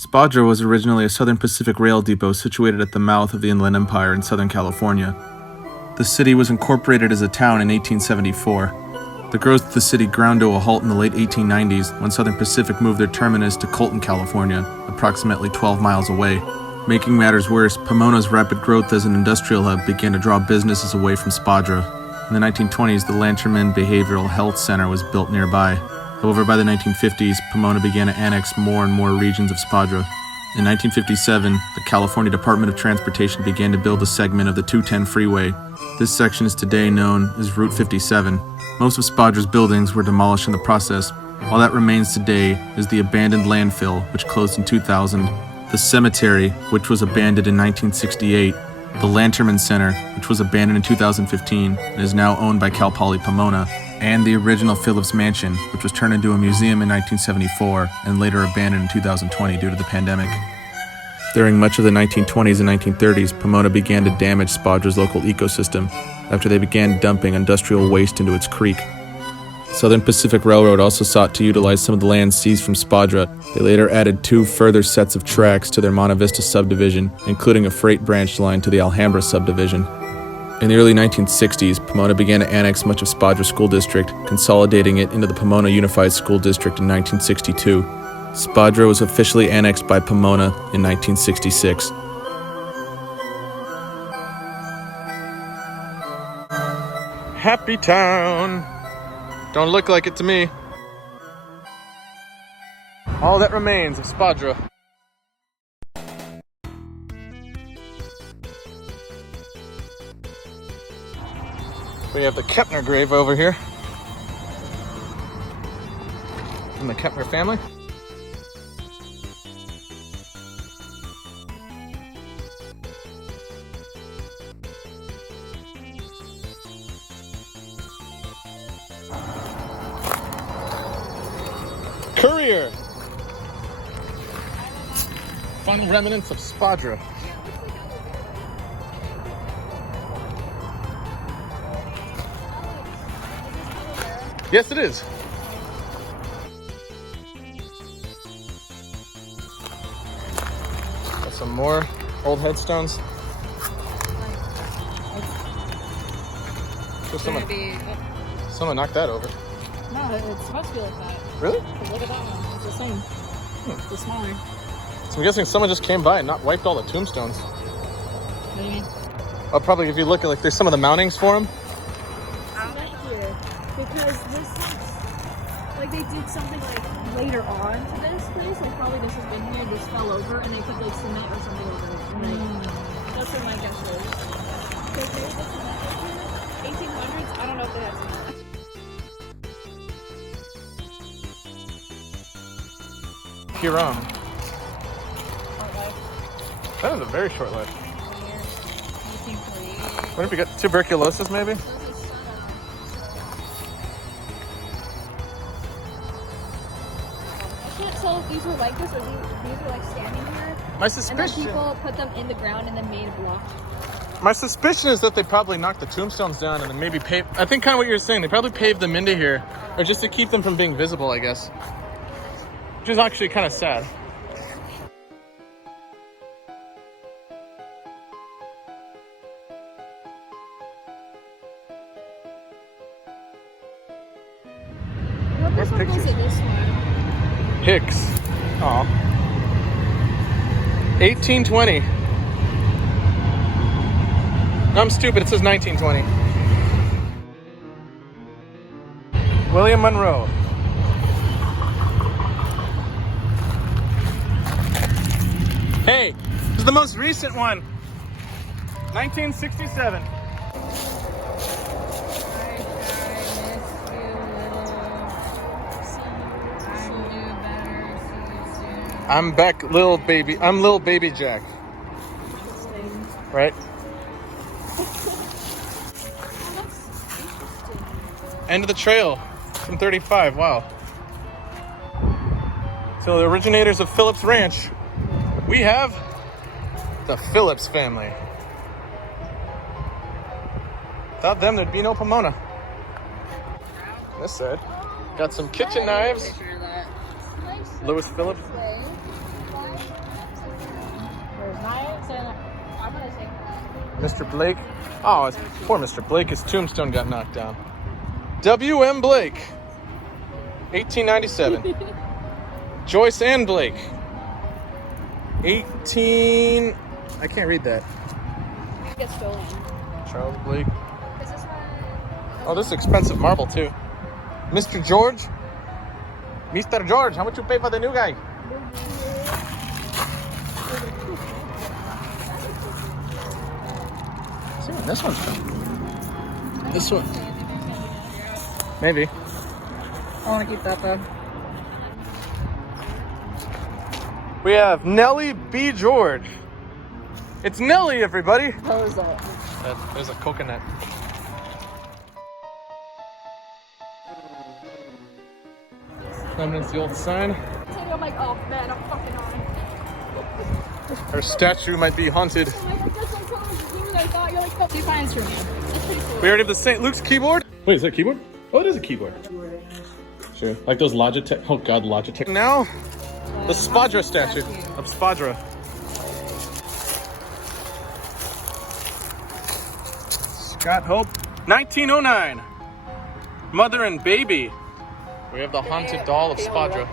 Spadra was originally a Southern Pacific rail depot situated at the mouth of the Inland Empire in Southern California. The city was incorporated as a town in 1874. The growth of the city ground to a halt in the late 1890s when Southern Pacific moved their terminus to Colton, California, approximately 12 miles away. Making matters worse, Pomona's rapid growth as an industrial hub began to draw businesses away from Spadra. In the 1920s, the Lanterman Behavioral Health Center was built nearby. However, by the 1950s, Pomona began to annex more and more regions of Spadra. In 1957, the California Department of Transportation began to build a segment of the 210 freeway. This section is today known as Route 57. Most of Spadra's buildings were demolished in the process. All that remains today is the abandoned landfill, which closed in 2000, the cemetery, which was abandoned in 1968, the Lanterman Center, which was abandoned in 2015 and is now owned by Cal Poly Pomona, and the original Phillips Mansion, which was turned into a museum in 1974 and later abandoned in 2020 due to the pandemic. During much of the 1920s and 1930s, Pomona began to damage Spadra's local ecosystem after they began dumping industrial waste into its creek. Southern Pacific Railroad also sought to utilize some of the land seized from Spadra. They later added 2 further sets of tracks to their Monte Vista subdivision, including a freight branch line to the Alhambra subdivision. In the early 1960s, Pomona began to annex much of Spadra School District, consolidating it into the Pomona Unified School District in 1962. Spadra was officially annexed by Pomona in 1966. Happy town! Don't look like it to me. All that remains of Spadra. We have the Kepner grave over here from the Kepner family. Courier! Final remnants of Spadra. Yes, it is. Got some more old headstones. Someone knocked that over. No, it's supposed to be like that. Really? Look at that one. It's the same. It's smaller. So I'm guessing someone just came by and not wiped all the tombstones. What do you mean? I'll probably, if you look at, like, there's some of the mountings for them. Because this like they did something like later on to this place, like probably this has been here, this fell over, and they put like cement or something over it. And, that's what my guess is. Because they put cement over it, 1800s. I don't know if they had cement. Huron. Short life. That is a very short life. 1848. What if you got tuberculosis, maybe? So if these were like this, or these were like standing here, My and suspicion. then people put them in the ground and then made a block. My suspicion is that they probably knocked the tombstones down and then maybe paved. I think kind of what you're saying. They probably paved them into here, or just to keep them from being visible, I guess. Which is actually kind of sad. What Where's this one pictures? goes in this one? Hicks. Aw. 1820. I'm stupid. It says 1920. William Monroe. Hey, this is the most recent one. 1967. I'm back, little baby. I'm little baby Jack. Right? End of the trail from 35. Wow. So the originators of Phillips Ranch, we have the Phillips family. Without them, there'd be no Pomona. This side. Got some kitchen knives. Louis Phillips. Mr. Blake. Oh, poor Mr. Blake. His tombstone got knocked down. W.M. Blake, 1897. Joyce Ann Blake, 18... I can't read that. It gets stolen. Charles Blake. Is this one? Oh, this is expensive marble too. Mr. George. Mr. George, how much you pay for the new guy? See what this one's from. This one. Maybe. I want to keep that though. We have Nellie B. George. It's Nellie, everybody. How is that? There's a coconut. Remnants, the old sign. I'm like, oh man, I'm fucking on. Her statue might be haunted. I'm like, I guess I'm coming to you. I thought you're like, no. 2 pints for me. That's pretty cool. We already have the St. Luke's keyboard. Wait, is that a keyboard? Oh, it is a keyboard. Sure. Like those Logitech. Oh God, Logitech. Now, the Spadra statue of Spadra. Scott Hope, 1909. Mother and baby. We have the haunted doll of Spadra.